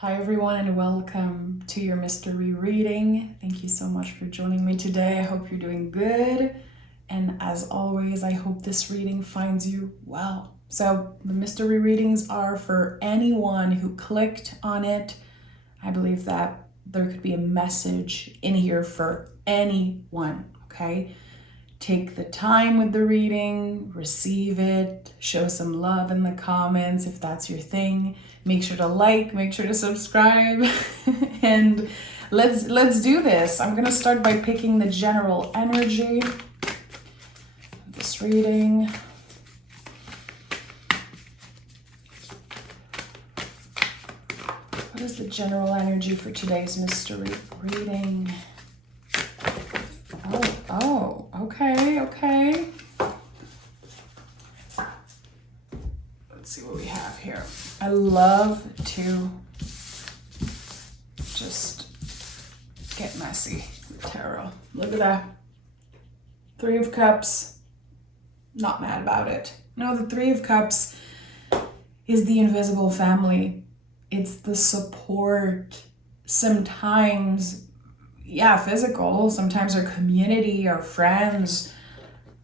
Hi everyone and welcome to your mystery reading. Thank you so much for joining me today. I hope you're doing good. And as always, I hope this reading finds you well. So the mystery readings are for anyone who clicked on it. I believe that there could be a message in here for anyone, okay? Take the time with the reading, receive it, show some love in the comments if that's your thing. Make sure to like, make sure to subscribe, and let's do this. I'm gonna start by picking the general energy of this reading. What is the general energy for today's mystery reading? Okay. Let's see what we have here. I love to just get messy with tarot. Look at that. Three of Cups. Not mad about it. No, the Three of Cups is the invisible family. It's the support. Sometimes, physical. Sometimes our community, our friends,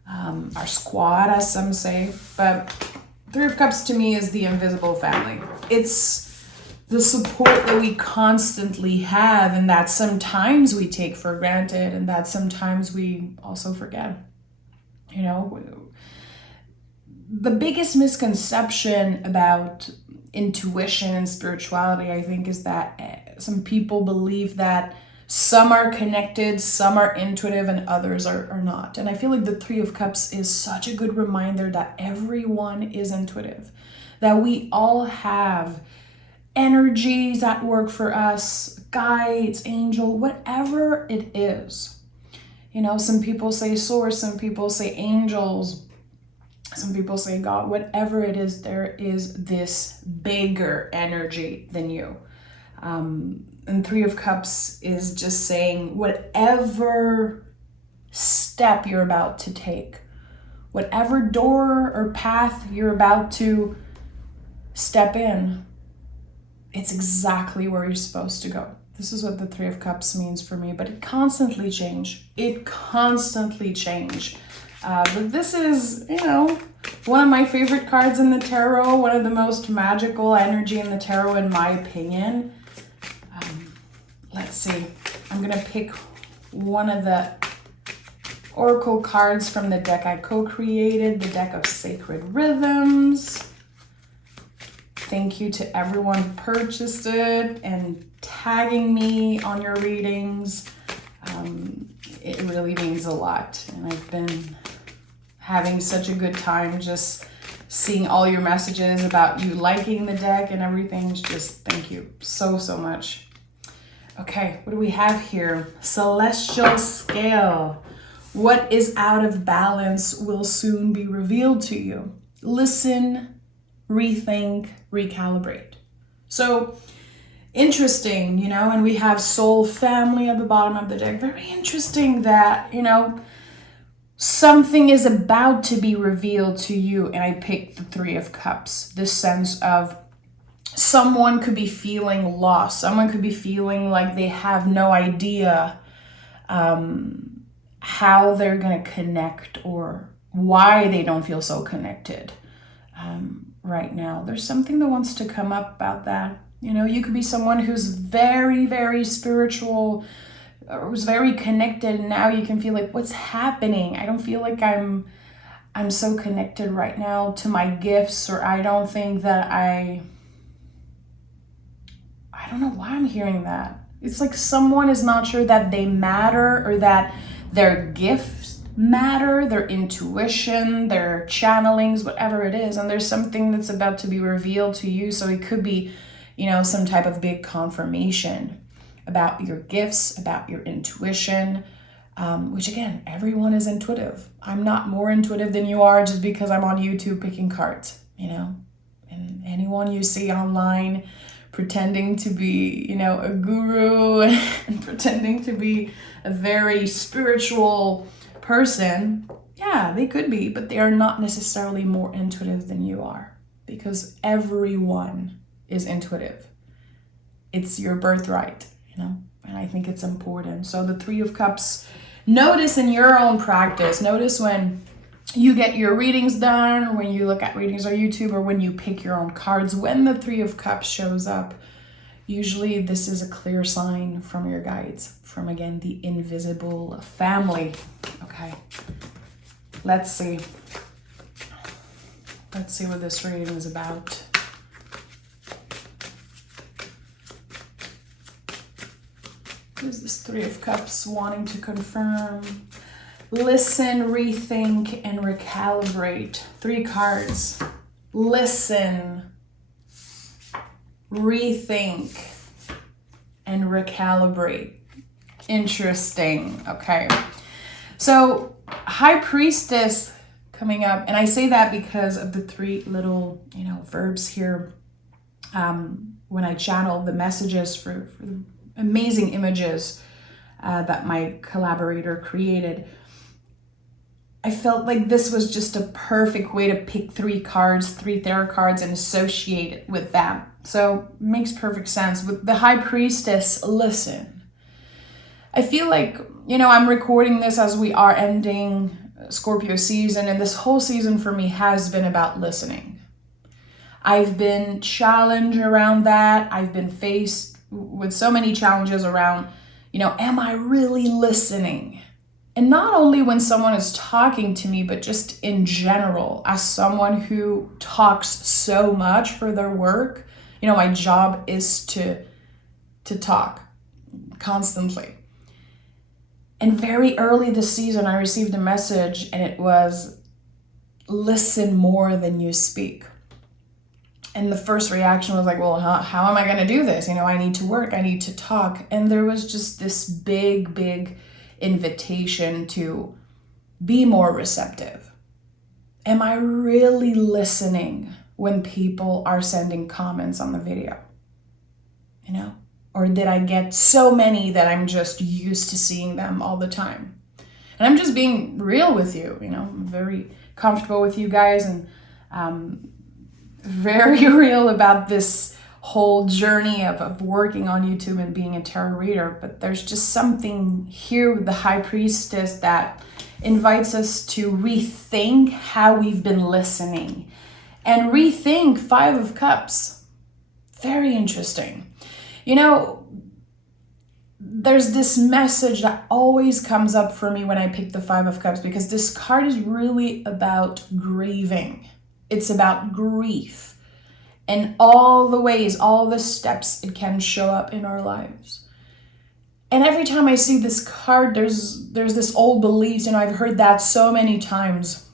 our squad, as some say. But Three of Cups to me is the invisible family. It's the support that we constantly have and that sometimes we take for granted and that sometimes we also forget. You know, the biggest misconception about intuition and spirituality, I think, is that some people believe that some are connected, some are intuitive, and others are not. And I feel like the Three of Cups is such a good reminder that everyone is intuitive, that we all have energies at work for us, guides, angel, whatever it is. You know, some people say source, some people say angels, some people say God, whatever it is, there is this bigger energy than you. And Three of Cups is just saying whatever step you're about to take, whatever door or path you're about to step in, it's exactly where you're supposed to go. This is what the Three of Cups means for me, but it constantly change. But this is, one of my favorite cards in the tarot, one of the most magical energy in the tarot, in my opinion. Let's see. I'm going to pick one of the oracle cards from the deck I co-created, the deck of Sacred Rhythms. Thank you to everyone who purchased it and tagging me on your readings. It really means a lot. And I've been having such a good time just seeing all your messages about you liking the deck and everything. Just thank you so much. Okay, what do we have here? Celestial scale. What is out of balance will soon be revealed to you. Listen, rethink, recalibrate. So interesting, and we have soul family at the bottom of the deck. Very interesting that, something is about to be revealed to you. And I picked the Three of Cups, this sense of someone could be feeling lost. Someone could be feeling like they have no idea how they're going to connect or why they don't feel so connected right now. There's something that wants to come up about that. You could be someone who's very, very spiritual or who's very connected, and now you can feel like, what's happening? I don't feel like I'm so connected right now to my gifts, or I don't think that I don't know why I'm hearing that. It's like someone is not sure that they matter or that their gifts matter, their intuition, their channelings, whatever it is. And there's something that's about to be revealed to you. So it could be, some type of big confirmation about your gifts, about your intuition, which again, everyone is intuitive. I'm not more intuitive than you are just because I'm on YouTube picking cards, and anyone you see online pretending to be, a guru and pretending to be a very spiritual person, yeah, they could be, but they are not necessarily more intuitive than you are, because everyone is intuitive. It's your birthright, you know, and I think it's important. So the Three of Cups, notice in your own practice, notice when you get your readings done, or when you look at readings on YouTube, or when you pick your own cards, when the Three of Cups shows up, usually this is a clear sign from your guides, from, again, the invisible family. Okay, let's see. Let's see what this reading is about. What is this Three of Cups wanting to confirm? Listen, rethink, and recalibrate. 3 cards. Listen, rethink, and recalibrate. Interesting. Okay. So High Priestess coming up, and I say that because of the 3 little, verbs here. When I channel the messages for the amazing images that my collaborator created, I felt like this was just a perfect way to pick 3 cards, 3 tarot cards, and associate it with that. So it makes perfect sense. With the High Priestess, listen. I feel like, I'm recording this as we are ending Scorpio season, and this whole season for me has been about listening. I've been challenged around that. I've been faced with so many challenges around, am I really listening? And not only when someone is talking to me, but just in general, as someone who talks so much for their work, my job is to talk constantly. And very early this season, I received a message, and it was, listen more than you speak. And the first reaction was like, well, how am I going to do this? I need to work, I need to talk. And there was just this big invitation to be more receptive. Am I really listening when people are sending comments on the video? Or did I get so many that I'm just used to seeing them all the time? And I'm just being real with you, I'm very comfortable with you guys, and very real about this whole journey of working on YouTube and being a tarot reader. But there's just something here with the High Priestess that invites us to rethink how we've been listening. And rethink 5 of Cups. Very interesting. There's this message that always comes up for me when I pick the 5 of Cups, because this card is really about grieving. It's about grief and all the ways, all the steps it can show up in our lives. And every time I see this card, there's this old belief, I've heard that so many times.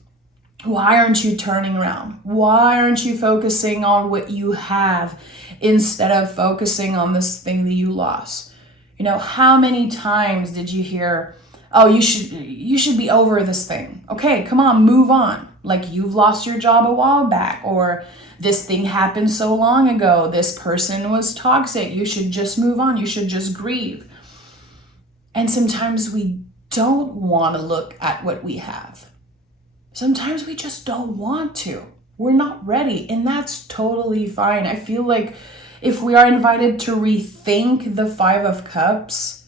Why aren't you turning around? Why aren't you focusing on what you have instead of focusing on this thing that you lost? How many times did you hear, oh, you should be over this thing. Okay, come on, move on. Like, you've lost your job a while back, or this thing happened so long ago. This person was toxic. You should just move on. You should just grieve. And sometimes we don't want to look at what we have. Sometimes we just don't want to. We're not ready, and that's totally fine. I feel like if we are invited to rethink the 5 of Cups,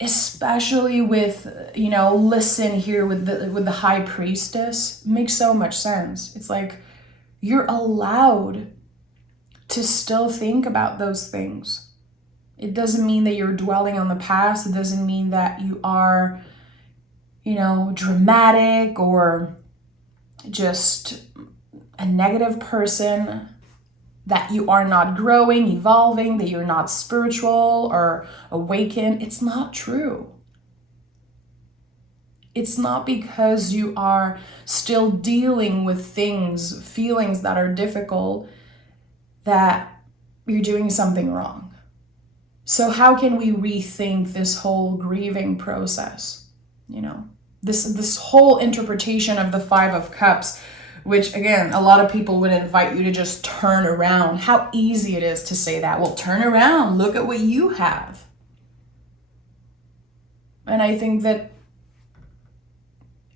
especially with, listen here with the High Priestess, makes so much sense. It's like you're allowed to still think about those things. It doesn't mean that you're dwelling on the past. It doesn't mean that you are, dramatic or just a negative person, that you are not growing, evolving, that you're not spiritual or awakened. It's not true. It's not because you are still dealing with things, feelings that are difficult, that you're doing something wrong. So how can we rethink this whole grieving process? This whole interpretation of the 5 of Cups, which, again, a lot of people would invite you to just turn around. How easy it is to say that. Well, turn around. Look at what you have. And I think that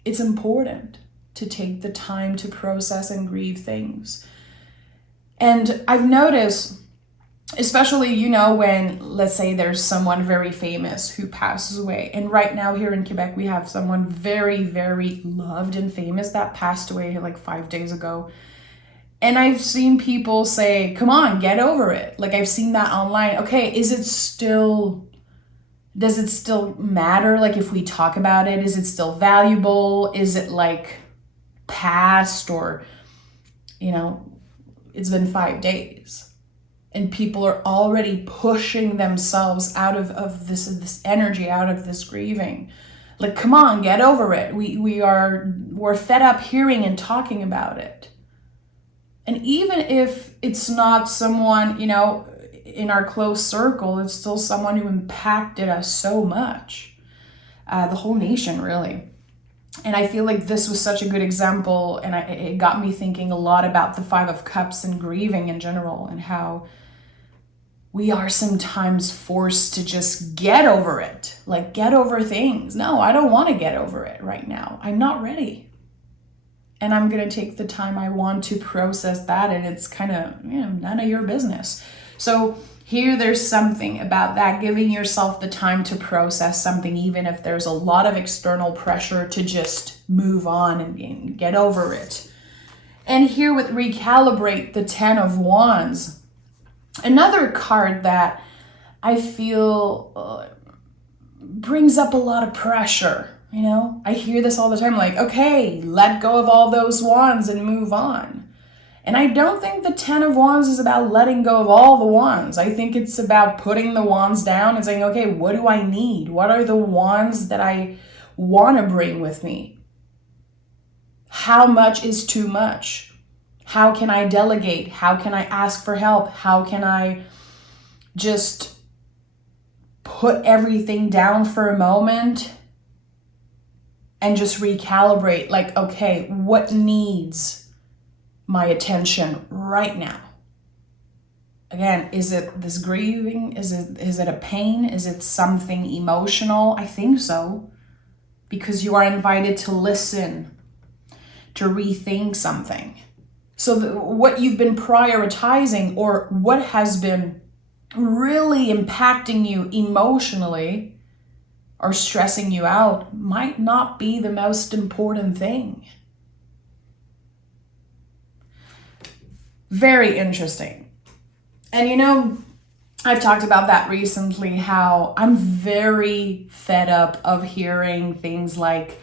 it's important to take the time to process and grieve things. And I've noticed especially, you know, when, let's say there's someone very famous who passes away. And right now here in Quebec, we have someone very, very loved and famous that passed away like 5 days ago. And I've seen people say, come on, get over it. Like, I've seen that online. Okay, does it still matter? Like, if we talk about it, is it still valuable? Is it like past, or, you know, it's been 5 days and people are already pushing themselves out of this energy, out of this grieving. Like, come on, get over it. We're fed up hearing and talking about it. And even if it's not someone, you know, in our close circle, it's still someone who impacted us so much. The whole nation, really. And I feel like this was such a good example, and it got me thinking a lot about the Five of Cups and grieving in general, and how we are sometimes forced to just get over it. Like, get over things. No, I don't want to get over it right now. I'm not ready. And I'm going to take the time I want to process that, and it's kind of, you know, none of your business. So here there's something about that, giving yourself the time to process something, even if there's a lot of external pressure to just move on and get over it. And here with recalibrate, the 10 of Wands, another card that I feel brings up a lot of pressure. You know, I hear this all the time, like, okay, let go of all those wands and move on. And I don't think the 10 of Wands is about letting go of all the wands. I think it's about putting the wands down and saying, okay, what do I need? What are the wands that I want to bring with me? How much is too much? How can I delegate? How can I ask for help? How can I just put everything down for a moment and just recalibrate? Like, okay, what needs my attention right now? Again, is it this grieving? Is it a pain? Is it something emotional? I think so, because you are invited to listen, to rethink something. So what you've been prioritizing, or what has been really impacting you emotionally or stressing you out, might not be the most important thing. Very interesting. And you know, I've talked about that recently, how I'm very fed up of hearing things like,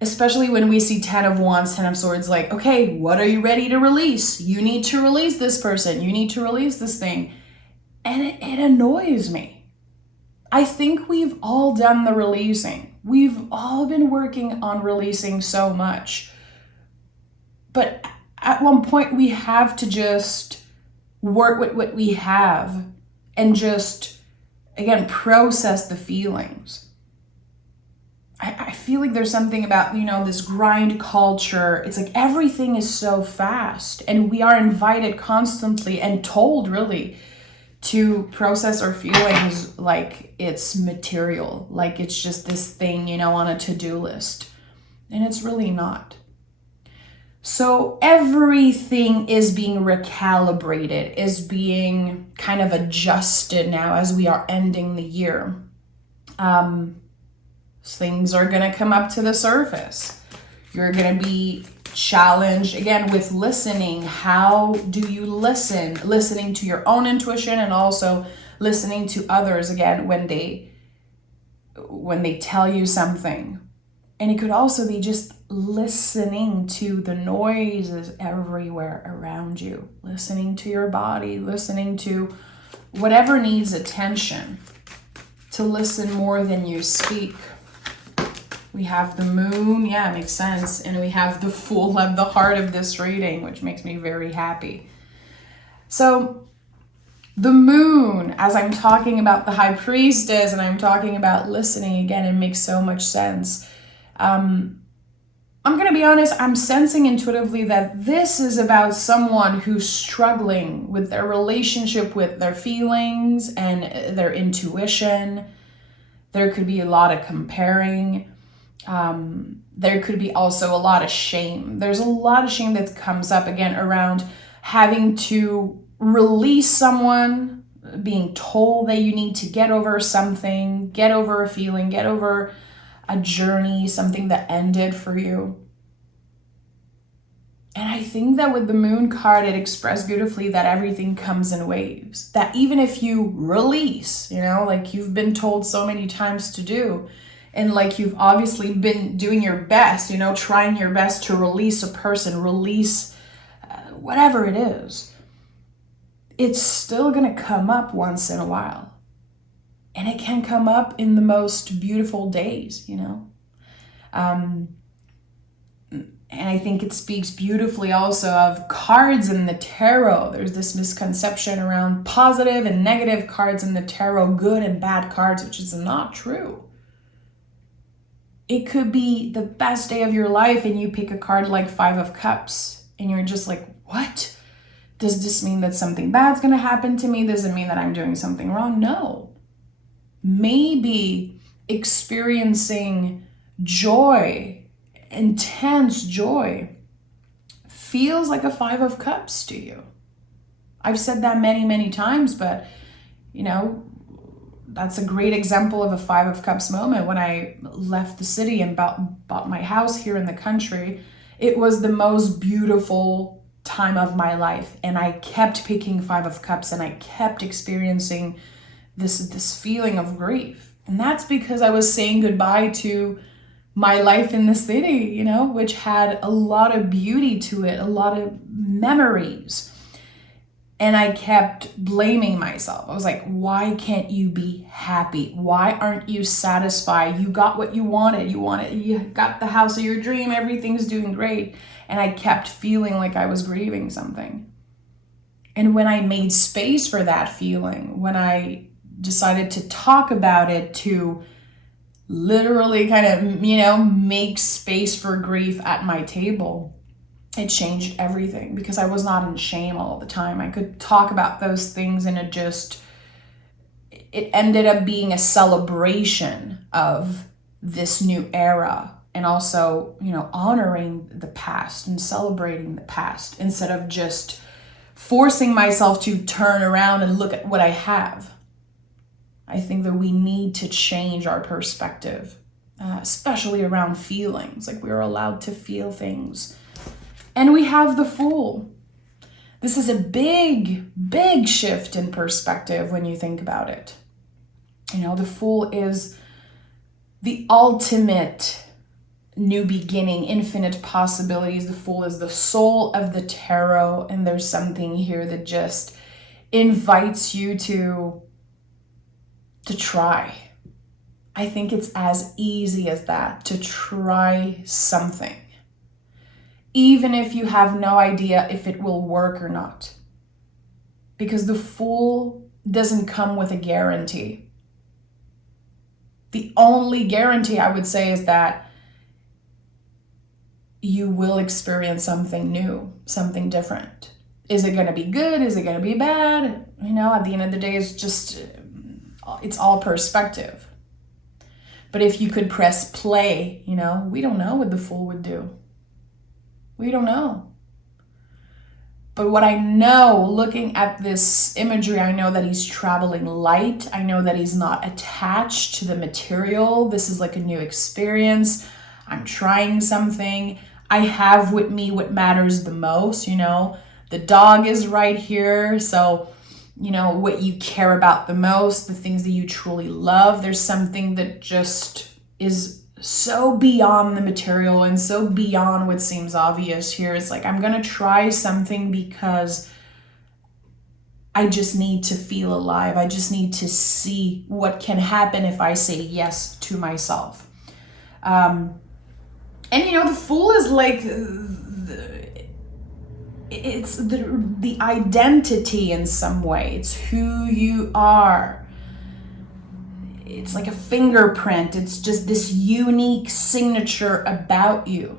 especially when we see 10 of Wands, 10 of Swords, like, okay, what are you ready to release? You need to release this person. You need to release this thing. And it annoys me. I think we've all done the releasing. We've all been working on releasing so much. But at one point, we have to just work with what we have and just, again, process the feelings. I feel like there's something about, you know, this grind culture. It's like everything is so fast, and we are invited constantly and told, really, to process our feelings like it's material, like it's just this thing, you know, on a to-do list. And it's really not. So everything is being recalibrated, is being kind of adjusted now as we are ending the year. Things are going to come up to the surface. You're going to be challenged again with listening. How do you listen? Listening to your own intuition, and also listening to others, again, when they tell you something. And it could also be just listening to the noises everywhere around you, listening to your body, listening to whatever needs attention, to listen more than you speak. We have the moon, yeah, it makes sense. And we have the Fool at the heart of this reading, which makes me very happy. So the moon, as I'm talking about the High Priestess and I'm talking about listening, again, it makes so much sense. I'm going to be honest, I'm sensing intuitively that this is about someone who's struggling with their relationship with their feelings and their intuition. There could be a lot of comparing. There could be also a lot of shame. There's a lot of shame that comes up, again, around having to release someone, being told that you need to get over something, get over a feeling, get over a journey, something that ended for you. And I think that with the moon card, it expressed beautifully that everything comes in waves. That even if you release, like you've been told so many times to do, and like you've obviously been doing your best, trying your best to release a person, release whatever it is, it's still going to come up once in a while. And it can come up in the most beautiful days, And I think it speaks beautifully also of cards in the tarot. There's this misconception around positive and negative cards in the tarot, good and bad cards, which is not true. It could be the best day of your life and you pick a card like 5 of Cups and you're just like, what? Does this mean that something bad's going to happen to me? Does it mean that I'm doing something wrong? No. Maybe experiencing joy, intense joy, feels like a 5 of Cups to you. I've said that many, many times, but that's a great example of a 5 of Cups moment. When I left the city and bought my house here in the country, it was the most beautiful time of my life. And I kept picking 5 of Cups and I kept experiencing this feeling of grief. And that's because I was saying goodbye to my life in the city, which had a lot of beauty to it, a lot of memories. And I kept blaming myself. I was like, why can't you be happy? Why aren't you satisfied? You got what you wanted. You got the house of your dream. Everything's doing great. And I kept feeling like I was grieving something. And when I made space for that feeling, when I decided to talk about it, to literally kind of, make space for grief at my table, it changed everything because I was not in shame all the time. I could talk about those things and it ended up being a celebration of this new era and also, honoring the past and celebrating the past instead of just forcing myself to turn around and look at what I have. I think that we need to change our perspective, especially around feelings. Like we're allowed to feel things. And we have the Fool. This is a big, big shift in perspective when you think about it. The Fool is the ultimate new beginning, infinite possibilities. The Fool is the soul of the tarot. And there's something here that just invites you to try. I think it's as easy as that, to try something. Even if you have no idea if it will work or not. Because the Fool doesn't come with a guarantee. The only guarantee I would say is that you will experience something new, something different. Is it going to be good? Is it going to be bad? At the end of the day, it's all perspective. But if you could press play, we don't know what the Fool would do. We don't know. But what I know, looking at this imagery, I know that he's traveling light. I know that he's not attached to the material. This is like a new experience. I'm trying something. I have with me what matters the most, The dog is right here. So, what you care about the most, the things that you truly love. There's something that just is so beyond the material and so beyond what seems obvious here. It's like, I'm going to try something because I just need to feel alive. I just need to see what can happen if I say yes to myself. And the Fool is like, it's the identity in some way. It's who you are. It's like a fingerprint. It's just this unique signature about you.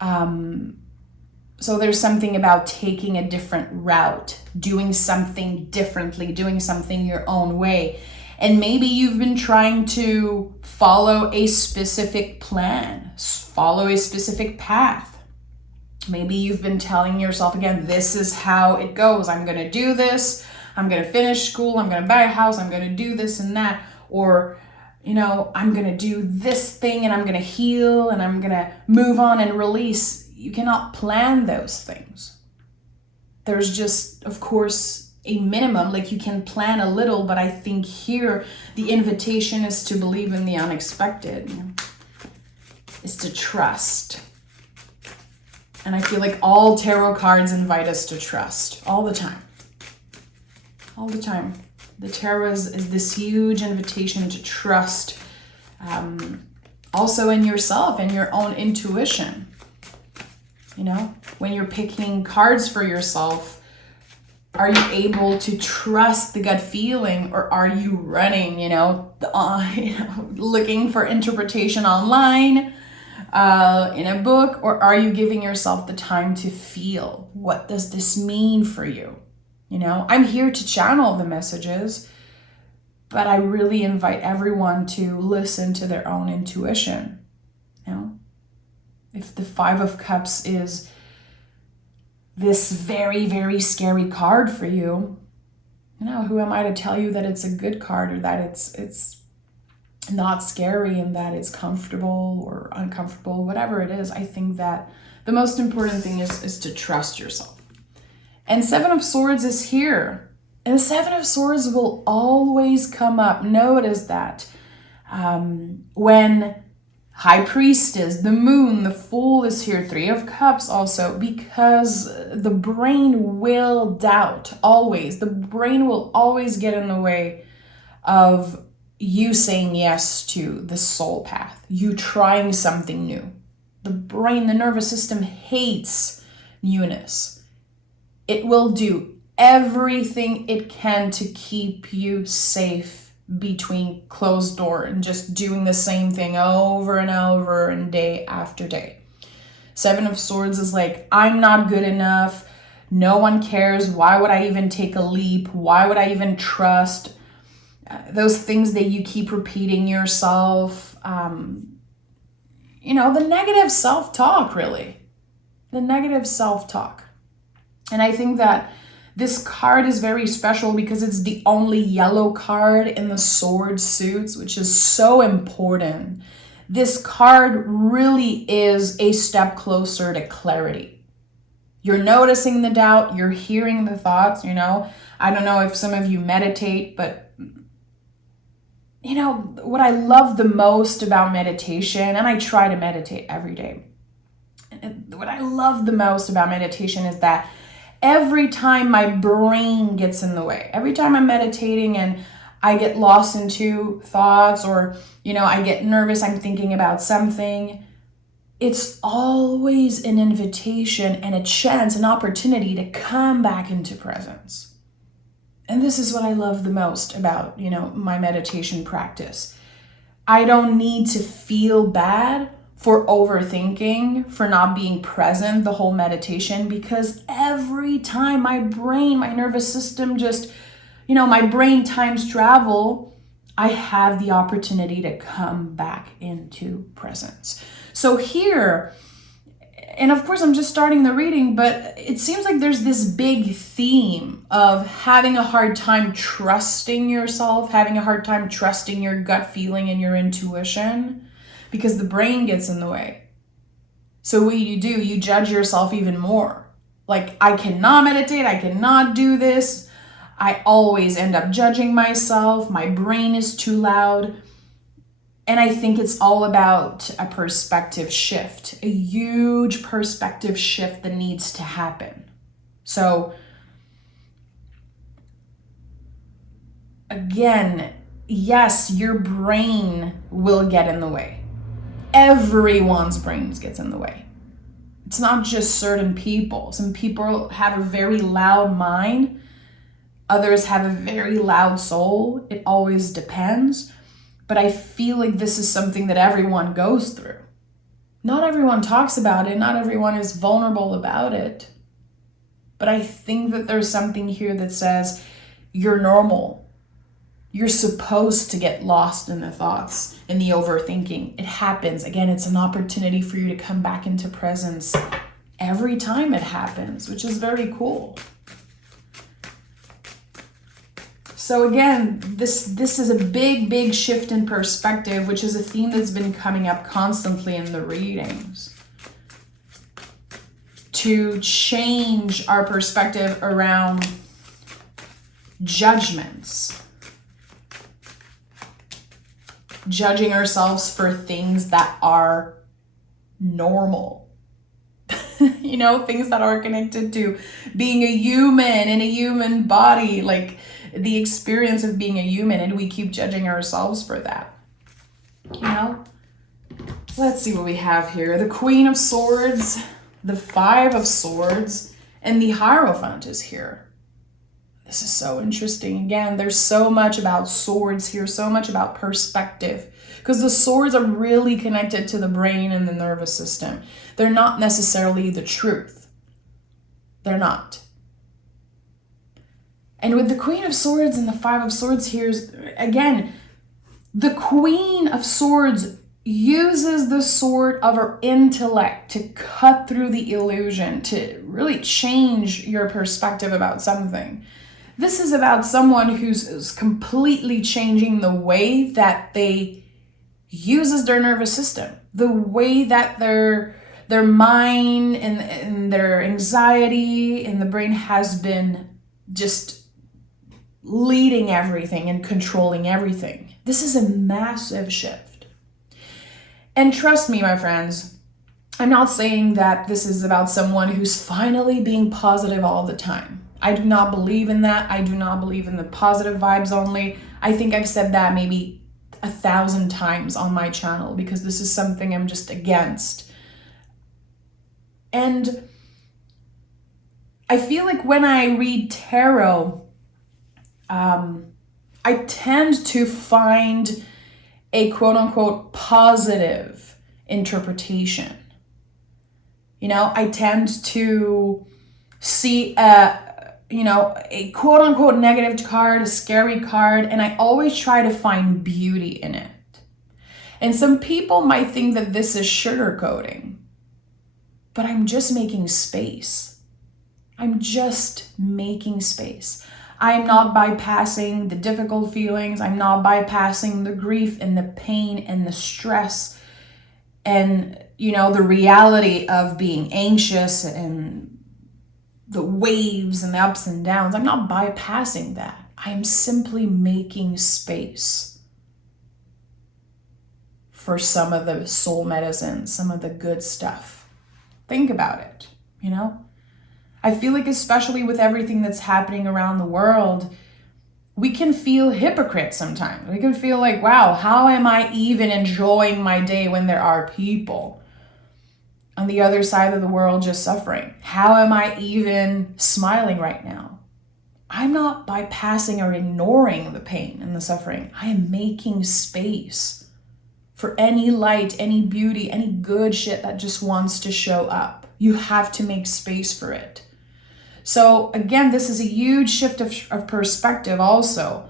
So there's something about taking a different route, doing something differently, doing something your own way. And maybe you've been trying to follow a specific plan, follow a specific path. Maybe you've been telling yourself, again, this is how it goes. I'm going to do this. I'm going to finish school. I'm going to buy a house. I'm going to do this and that. Or, you know, I'm going to do this thing and I'm going to heal and I'm going to move on and release. You cannot plan those things. There's just, of course, a minimum. Like, you can plan a little, but I think here the invitation is to believe in the unexpected, is to trust. And I feel like all tarot cards invite us to trust all the time. All the time. The tarot is this huge invitation to trust, also in yourself and your own intuition. You know, when you're picking cards for yourself, are you able to trust the gut feeling, or are you running, looking for interpretation online, in a book, or are you giving yourself the time to feel? What does this mean for you? You know, I'm here to channel the messages, but I really invite everyone to listen to their own intuition. You know, if the Five of Cups is this very, very scary card for you, who am I to tell you that it's a good card, or that it's not scary and that it's comfortable or uncomfortable, whatever it is. I think that the most important thing is to trust yourself. And Seven of Swords is here. And the Seven of Swords will always come up. Notice that. When High Priestess, the Moon, the Fool is here. Three of Cups also, because the brain will doubt, always. The brain will always get in the way of you saying yes to the soul path, you trying something new. The brain, the nervous system hates newness. It will do everything it can to keep you safe between closed door and just doing the same thing over and over and day after day. Seven of Swords is like, I'm not good enough. No one cares. Why would I even take a leap? Why would I even trust? Those things that you keep repeating yourself, the negative self-talk, really. The negative self-talk. And I think that this card is very special because it's the only yellow card in the sword suits, which is so important. This card really is a step closer to clarity. You're noticing the doubt, you're hearing the thoughts, I don't know if some of you meditate, but what I love the most about meditation, and I try to meditate every day. What I love the most about meditation is that every time my brain gets in the way, every time I'm meditating and I get lost into thoughts, or, I get nervous, I'm thinking about something, it's always an invitation and a chance, an opportunity to come back into presence. And this is what I love the most about, my meditation practice. I don't need to feel bad for overthinking, for not being present the whole meditation, because every time my brain, my nervous system just, my brain times travel, I have the opportunity to come back into presence. So here, and of course I'm just starting the reading, but it seems like there's this big theme of having a hard time trusting yourself, having a hard time trusting your gut feeling and your intuition, because the brain gets in the way. So what do? You judge yourself even more. Like, I cannot meditate, I cannot do this. I always end up judging myself. My brain is too loud. And I think it's all about a perspective shift, a huge perspective shift that needs to happen. So again, yes, your brain will get in the way. Everyone's brains gets in the way. It's not just certain people. Some people have a very loud mind. Others have a very loud soul. It always depends. But I feel like this is something that everyone goes through. Not everyone talks about it. Not everyone is vulnerable about it. But I think that there's something here that says you're normal. You're supposed to get lost in the thoughts, in the overthinking. It happens. Again, it's an opportunity for you to come back into presence every time it happens, which is very cool. So again, this is a big shift in perspective, which is a theme that's been coming up constantly in the readings. To change our perspective around judgments. Judging ourselves for things that are normal. You know, things that are connected to being a human in a human body, like the experience of being a human, and we keep judging ourselves for that. You know? Let's see what we have here. The Queen of Swords, the Five of Swords, and the Hierophant is here. This is so interesting. Again, there's so much about swords here, so much about perspective, because the swords are really connected to the brain and the nervous system. They're not necessarily the truth. They're not. And with the Queen of Swords and the Five of Swords here, again, the Queen of Swords uses the sword of her intellect to cut through the illusion, to really change your perspective about something. This is about someone who's completely changing the way that they uses their nervous system, the way that their mind and their anxiety in the brain has been just leading everything and controlling everything. This is a massive shift. And trust me, my friends, I'm not saying that this is about someone who's finally being positive all the time. I do not believe in that. I do not believe in the positive vibes only. I think I've said that maybe 1,000 times on my channel because this is something I'm just against. And I feel like when I read tarot, I tend to find a quote-unquote positive interpretation. You know, I tend to see a quote-unquote negative card, a scary card, and I always try to find beauty in it. And some people might think that this is sugarcoating, but I'm just making space. I'm just making space. I am not bypassing the difficult feelings. I'm not bypassing the grief and the pain and the stress and, you know, the reality of being anxious and the waves and the ups and downs. I'm not bypassing that. I am simply making space for some of the soul medicine, some of the good stuff. Think about it, you know? I feel like especially with everything that's happening around the world, we can feel hypocrite sometimes. We can feel like, wow, how am I even enjoying my day when there are people on the other side of the world just suffering? How am I even smiling right now? I'm not bypassing or ignoring the pain and the suffering. I am making space for any light, any beauty, any good shit that just wants to show up. You have to make space for it. So again, this is a huge shift of perspective also.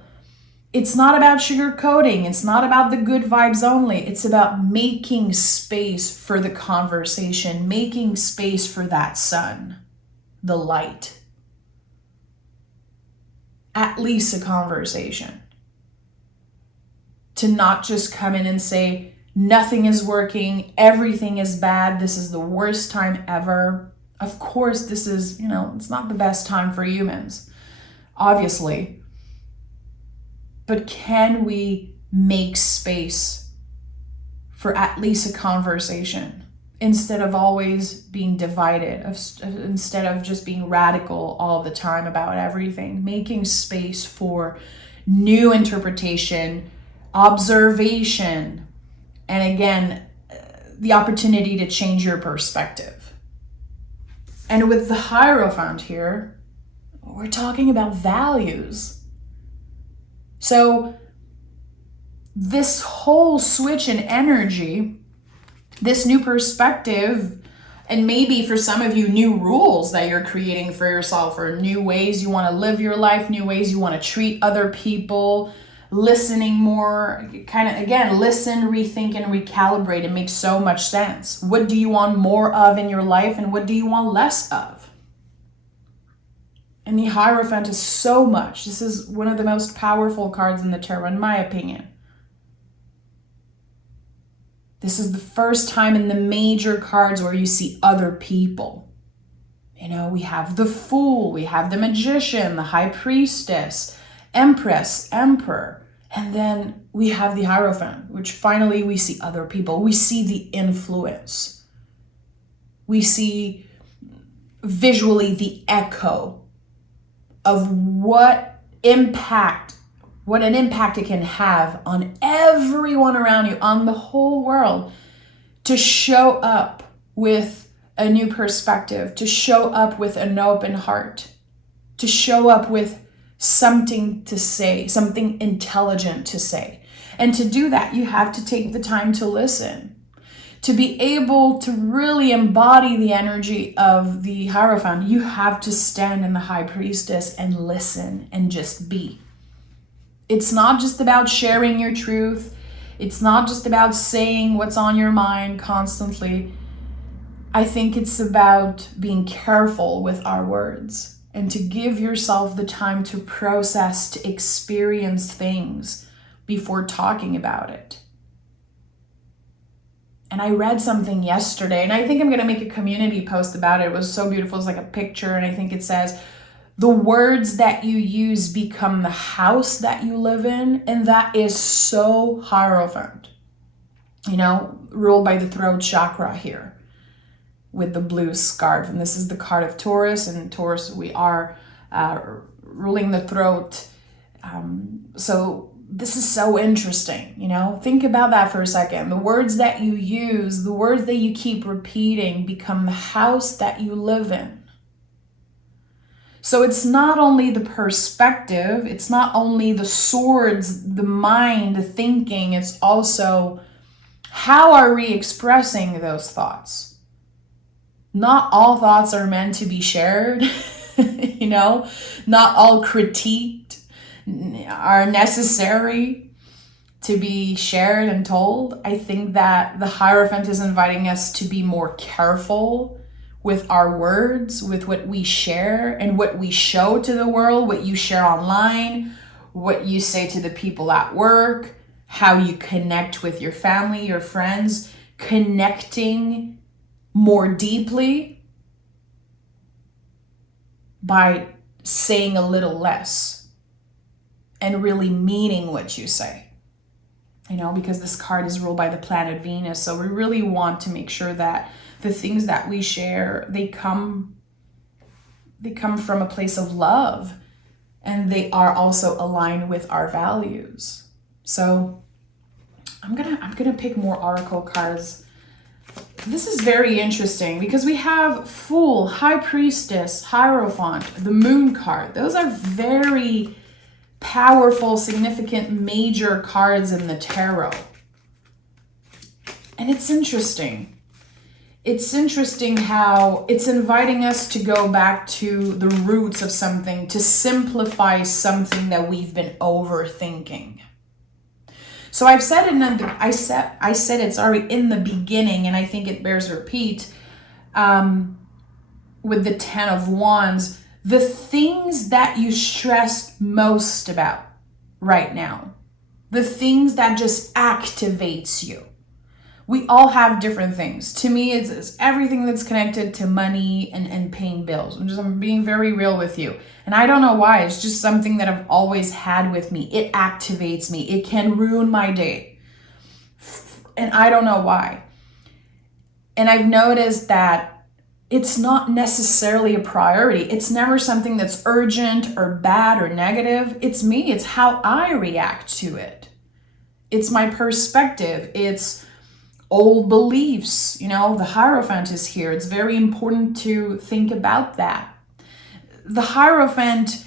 It's not about sugarcoating. It's not about the good vibes only. It's about making space for the conversation, making space for that sun, the light. At least a conversation. To not just come in and say, nothing is working, everything is bad, this is the worst time ever. Of course, this is, it's not the best time for humans, obviously. But can we make space for at least a conversation instead of always being divided, instead of just being radical all the time about everything, making space for new interpretation, observation, and again, the opportunity to change your perspective. And with the Hierophant here, we're talking about values. So this whole switch in energy, this new perspective, and maybe for some of you, new rules that you're creating for yourself, or new ways you want to live your life, new ways you want to treat other people, listening more, kind of, again, listen, rethink, and recalibrate. It makes so much sense. What do you want more of in your life, and what do you want less of? And the Hierophant is so much. This is one of the most powerful cards in the tarot, in my opinion. This is the first time in the major cards where you see other people. You know, we have the Fool, we have the Magician, the High Priestess, Empress, Emperor, and then we have the Hierophant, which finally we see other people. We see the influence. We see visually the echo of what an impact it can have on everyone around you, on the whole world, to show up with a new perspective, to show up with an open heart, to show up with something to say, something intelligent to say. And to do that, you have to take the time to listen. To be able to really embody the energy of the Hierophant, you have to stand in the High Priestess and listen and just be. It's not just about sharing your truth. It's not just about saying what's on your mind constantly. I think it's about being careful with our words and to give yourself the time to process, to experience things before talking about it. And I read something yesterday, and I think I'm going to make a community post about it. It was so beautiful. It's like a picture, and I think it says, the words that you use become the house that you live in, and that is so Hierophant. You know, ruled by the throat chakra here with the blue scarf. And this is the card of Taurus, and Taurus, we are ruling the throat. So this is so interesting, you know? Think about that for a second. The words that you use, the words that you keep repeating become the house that you live in. So it's not only the perspective, it's not only the swords, the mind, the thinking, it's also how are we expressing those thoughts? Not all thoughts are meant to be shared, you know? Not all critiqued are necessary to be shared and told. I think that the Hierophant is inviting us to be more careful with our words, with what we share and what we show to the world, what you share online, what you say to the people at work, how you connect with your family, your friends, connecting more deeply by saying a little less and really meaning what you say. You know, because this card is ruled by the planet Venus. So we really want to make sure that the things that we share, they come from a place of love, and they are also aligned with our values. So I'm gonna pick more oracle cards. This is very interesting because we have Fool, High Priestess, Hierophant, the Moon card. Those are very powerful, significant, major cards in the tarot. And it's interesting. It's interesting how it's inviting us to go back to the roots of something, to simplify something that we've been overthinking. So I've said I said it's already in the beginning, and I think it bears repeat with the 10 of Wands, the things that you stress most about right now, the things that just activates you. We all have different things. To me, it's everything that's connected to money and paying bills. I'm being very real with you. And I don't know why. It's just something that I've always had with me. It activates me. It can ruin my day. And I don't know why. And I've noticed that it's not necessarily a priority. It's never something that's urgent or bad or negative. It's me. It's how I react to it. It's my perspective. It's old beliefs. You know, the Hierophant is here. It's very important to think about that. The Hierophant,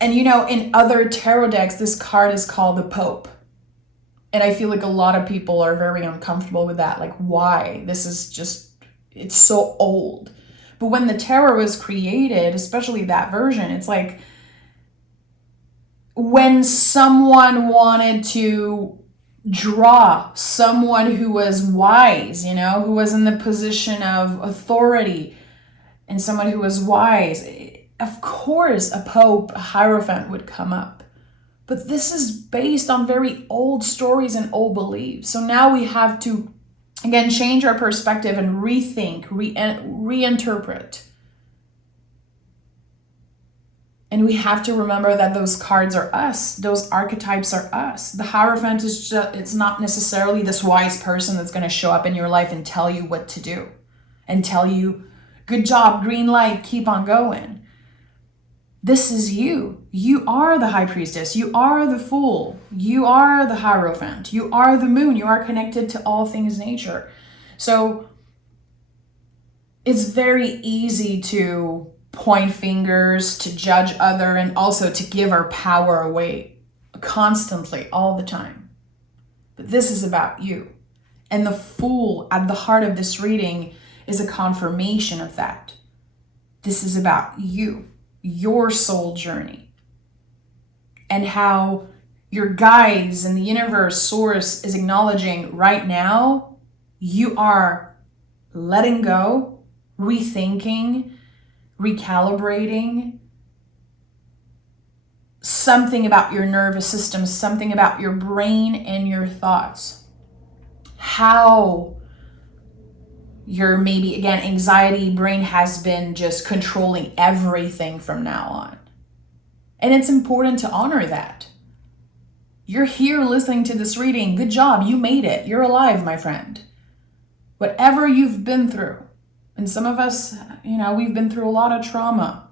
and you know, in other tarot decks, this card is called the Pope. And I feel like a lot of people are very uncomfortable with that. Like, why? This is just, it's so old. But when the tarot was created, especially that version, it's like when someone wanted to draw someone who was wise, who was in the position of authority and someone who was wise, of course a pope, a hierophant would come up. But this is based on very old stories and old beliefs. So now we have to, again, change our perspective and rethink, reinterpret. And we have to remember that those cards are us. Those archetypes are us. The Hierophant is just, it's not necessarily this wise person that's going to show up in your life and tell you what to do and tell you, good job, green light, keep on going. This is you. You are the High Priestess. You are the Fool. You are the Hierophant. You are the Moon. You are connected to all things nature. So it's very easy to point fingers, to judge other, and also to give our power away constantly, all the time. But this is about you. And the Fool at the heart of this reading is a confirmation of that. This is about you, your soul journey, and how your guides in the universe, source, is acknowledging right now you are letting go, rethinking, recalibrating something about your nervous system, something about your brain and your thoughts. How your maybe, again, anxiety brain has been just controlling everything from now on. And it's important to honor that. You're here listening to this reading. Good job. You made it. You're alive, my friend. Whatever you've been through, and some of us, we've been through a lot of trauma.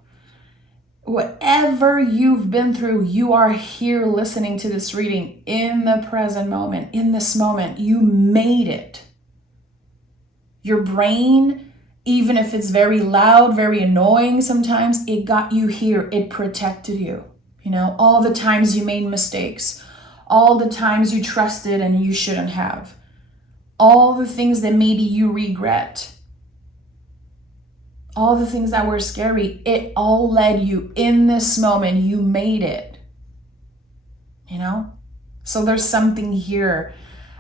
Whatever you've been through, you are here listening to this reading in the present moment, in this moment. You made it. Your brain, even if it's very loud, very annoying sometimes, it got you here. It protected you. All the times you made mistakes, all the times you trusted and you shouldn't have, all the things that maybe you regret, all the things that were scary, it all led you in this moment. You made it, So there's something here.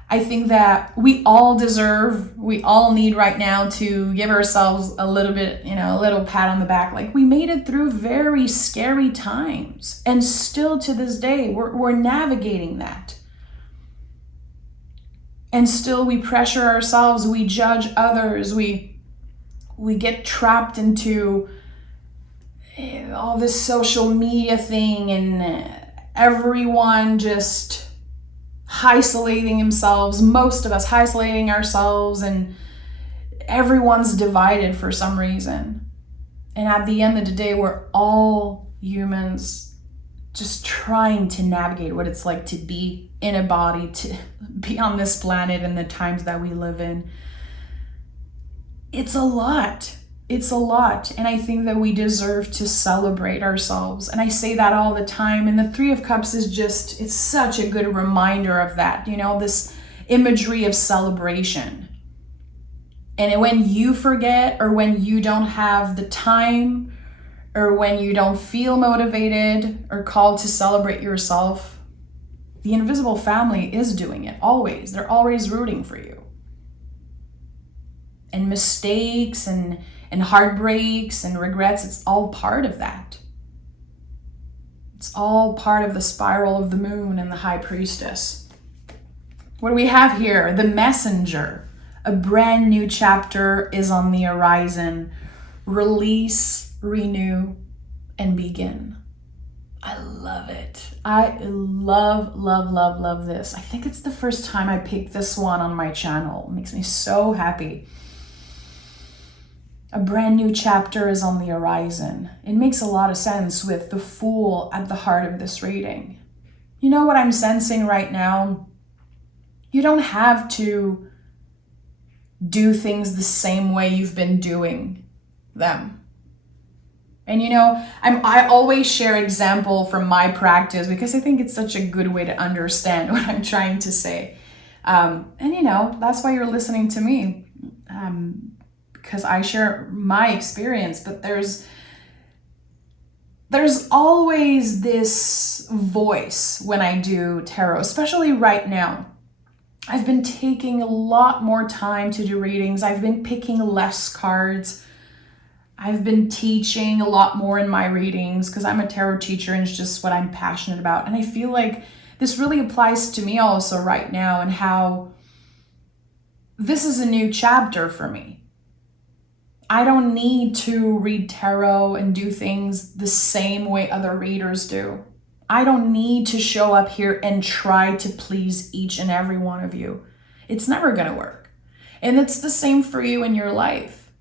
I think that we all need right now to give ourselves a little bit, a little pat on the back. Like, we made it through very scary times. And still to this day, we're navigating that. And still we pressure ourselves, we judge others, we get trapped into all this social media thing and everyone just isolating themselves, most of us isolating ourselves, and everyone's divided for some reason. And at the end of the day, we're all humans just trying to navigate what it's like to be in a body, to be on this planet in the times that we live in. It's a lot. It's a lot. And I think that we deserve to celebrate ourselves. And I say that all the time. And the Three of Cups is just, it's such a good reminder of that, this imagery of celebration. And when you forget, or when you don't have the time, or when you don't feel motivated or called to celebrate yourself, the invisible family is doing it always. They're always rooting for you. And mistakes and heartbreaks and regrets, it's all part of that. It's all part of the spiral of the Moon and the High Priestess. What do we have here? The Messenger. A brand new chapter is on the horizon. Release, renew, and begin. I love it. I love this. I think it's the first time I picked this one on my channel. It makes me so happy. A brand new chapter is on the horizon. It makes a lot of sense with the Fool at the heart of this reading. You know what I'm sensing right now? You don't have to do things the same way you've been doing them. And I always share example from my practice because I think it's such a good way to understand what I'm trying to say. And that's why you're listening to me. Because I share my experience, but there's there's always this voice when I do tarot, especially right now. I've been taking a lot more time to do readings. I've been picking less cards. I've been teaching a lot more in my readings because I'm a tarot teacher and it's just what I'm passionate about. And I feel like this really applies to me also right now, and how this is a new chapter for me. I don't need to read tarot and do things the same way other readers do. I don't need to show up here and try to please each and every one of you. It's never going to work. And it's the same for you in your life.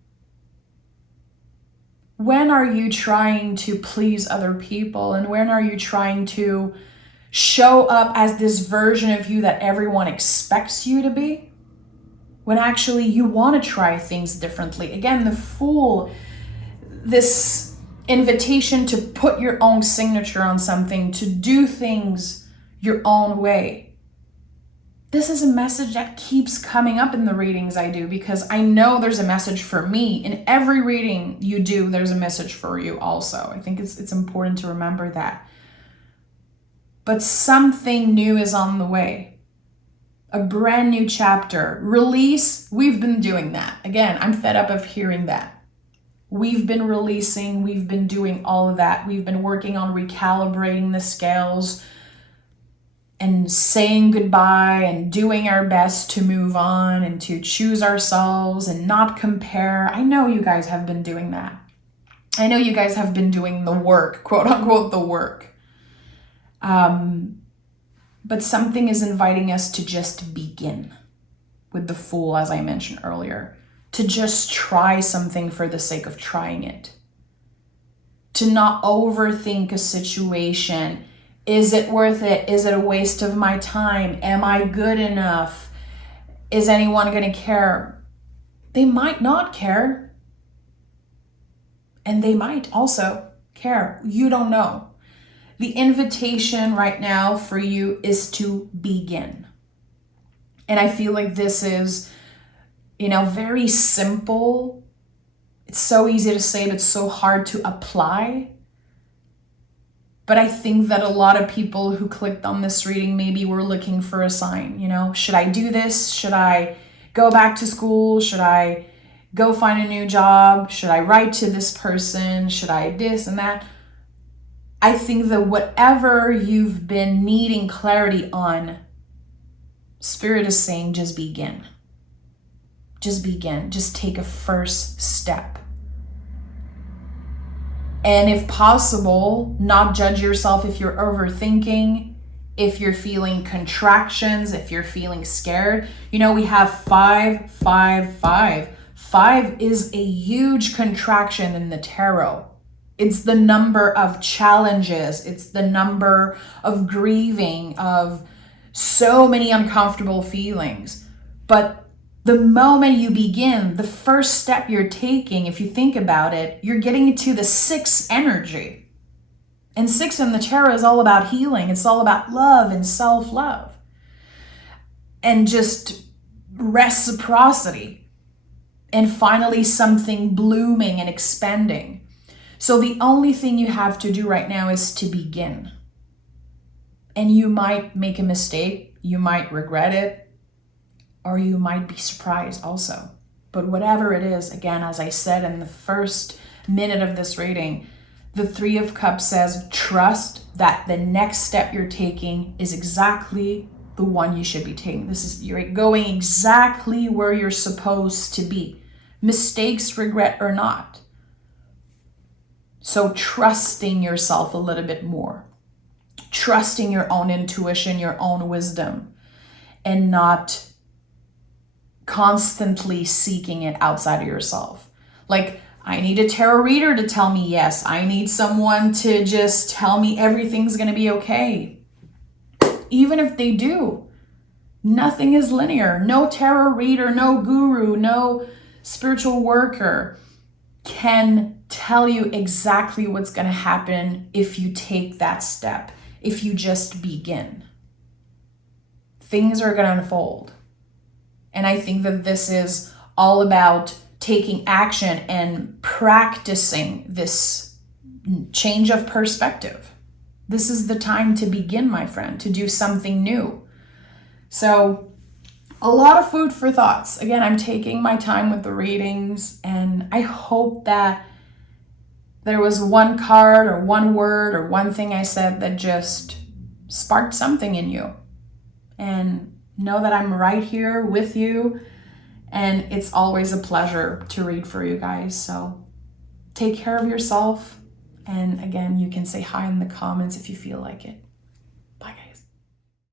When are you trying to please other people? And when are you trying to show up as this version of you that everyone expects you to be? When actually you want to try things differently. Again, the Fool, this invitation to put your own signature on something, to do things your own way. This is a message that keeps coming up in the readings I do, because I know there's a message for me. In every reading you do, there's a message for you also. I think it's important to remember that. But something new is on the way. A brand new chapter. Release, we've been doing that. Again, I'm fed up of hearing that. We've been releasing, we've been doing all of that. We've been working on recalibrating the scales and saying goodbye and doing our best to move on and to choose ourselves and not compare. I know you guys have been doing that. I know you guys have been doing the work, quote unquote, the work. But something is inviting us to just begin with the Fool, as I mentioned earlier, to just try something for the sake of trying it, to not overthink a situation. Is it worth it? Is it a waste of my time? Am I good enough? Is anyone going to care? They might not care. And they might also care. You don't know. The invitation right now for you is to begin. And I feel like this is, very simple. It's so easy to say, but it's so hard to apply. But I think that a lot of people who clicked on this reading maybe were looking for a sign, should I do this? Should I go back to school? Should I go find a new job? Should I write to this person? Should I this and that? I think that whatever you've been needing clarity on, Spirit is saying just begin. Just begin. Just take a first step. And if possible, not judge yourself if you're overthinking, if you're feeling contractions, if you're feeling scared. We have 5, 5, 5. 5 is a huge contraction in the tarot. It's the number of challenges. It's the number of grieving, of so many uncomfortable feelings. But the moment you begin, the first step you're taking, if you think about it, you're getting into the 6 energy. And 6 in the tarot is all about healing. It's all about love and self-love. And just reciprocity. And finally something blooming and expanding. So the only thing you have to do right now is to begin. And you might make a mistake, you might regret it, or you might be surprised also. But whatever it is, again, as I said in the first minute of this reading, the 3 of Cups says, trust that the next step you're taking is exactly the one you should be taking. You're going exactly where you're supposed to be. Mistakes, regret, or not. So trusting yourself a little bit more, trusting your own intuition, your own wisdom, and not constantly seeking it outside of yourself. Like, I need a tarot reader to tell me yes. I need someone to just tell me everything's going to be okay. Even if they do, nothing is linear. No tarot reader, no guru, no spiritual worker can tell you exactly what's going to happen if you take that step, if you just begin. Things are going to unfold. And I think that this is all about taking action and practicing this change of perspective. This is the time to begin, my friend, to do something new. So a lot of food for thoughts. Again, I'm taking my time with the readings, and I hope that there was one card or one word or one thing I said that just sparked something in you. And know that I'm right here with you, and it's always a pleasure to read for you guys. So take care of yourself. And again, you can say hi in the comments if you feel like it.